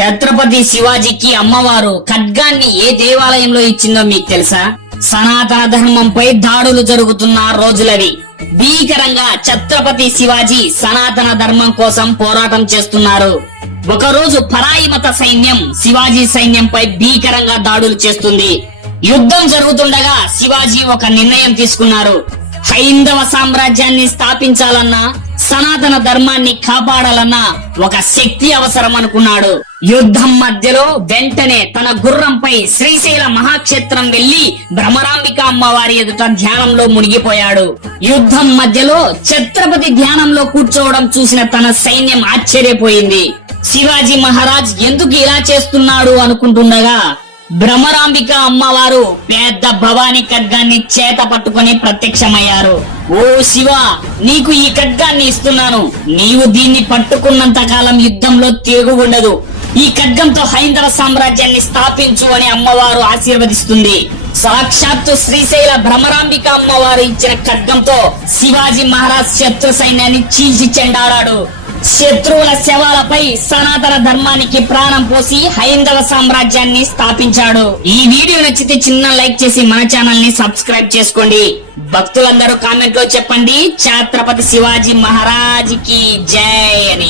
ఛత్రపతి శివాజీకి అమ్మవారు ఖడ్గాన్ని ఏ దేవాలయంలో ఇచ్చిందో మీకు తెలుసా? సనాతన ధర్మంపై దాడులు జరుగుతున్న రోజులవి. భీకరంగా ఛత్రపతి శివాజీ సనాతన ధర్మం కోసం పోరాటం చేస్తున్నారు. ఒకరోజు పరాయి మత సైన్యం శివాజీ సైన్యంపై భీకరంగా దాడులు చేస్తుంది. యుద్ధం జరుగుతుండగా శివాజీ ఒక నిర్ణయం తీసుకున్నారు. హైందవ సామ్రాజ్యాన్ని స్థాపించాలన్నా, సనాతన ధర్మాన్ని కాపాడాలన్నా ఒక శక్తి అవసరం అనుకున్నాడు. యుద్ధం మధ్యలో వెంటనే తన గుర్రంపై శ్రీశైల మహాక్షేత్రం వెళ్లి భ్రమరాంబిక అమ్మవారి ఎదుట ధ్యానంలో మునిగిపోయాడు. యుద్ధం మధ్యలో ఛత్రపతి ధ్యానంలో కూర్చోవడం చూసిన తన సైన్యం ఆశ్చర్యపోయింది. శివాజీ మహారాజ్ ఎందుకు ఇలా చేస్తున్నాడు అనుకుంటుండగా భ్రమరాంబిక అమ్మవారు పెద్ద భవానీ ఖడ్గాన్ని చేత పట్టుకుని ప్రత్యక్షమయ్యారు. ఓ శివ, నీకు ఈ ఖడ్గాన్ని ఇస్తున్నాను. నీవు దీన్ని పట్టుకున్నంత కాలం యుద్ధంలో తిరుగు ఉండదు. ఈ ఖడ్గంతో హైందవ సామ్రాజ్యాన్ని స్థాపించు అని అమ్మవారు ఆశీర్వదిస్తుంది. సాక్షాత్తు శ్రీశైల భ్రమరాంబిక అమ్మవారు ఇచ్చిన ఖడ్గంతో శివాజీ మహారాజ్ శత్రు సైన్యాన్ని చీల్చి చెండాడాడు. శత్రువుల శవాలపై సనాతన ధర్మానికి ప్రాణం పోసి హైందవ సామ్రాజ్యాన్ని స్థాపించాడు. ఈ వీడియో నచ్చితే చిన్న లైక్ చేసి మన ఛానల్ ని సబ్స్క్రైబ్ చేసుకోండి. భక్తులందరూ కామెంట్ లో చెప్పండి ఛత్రపతి శివాజీ మహారాజ్ కి జై అని.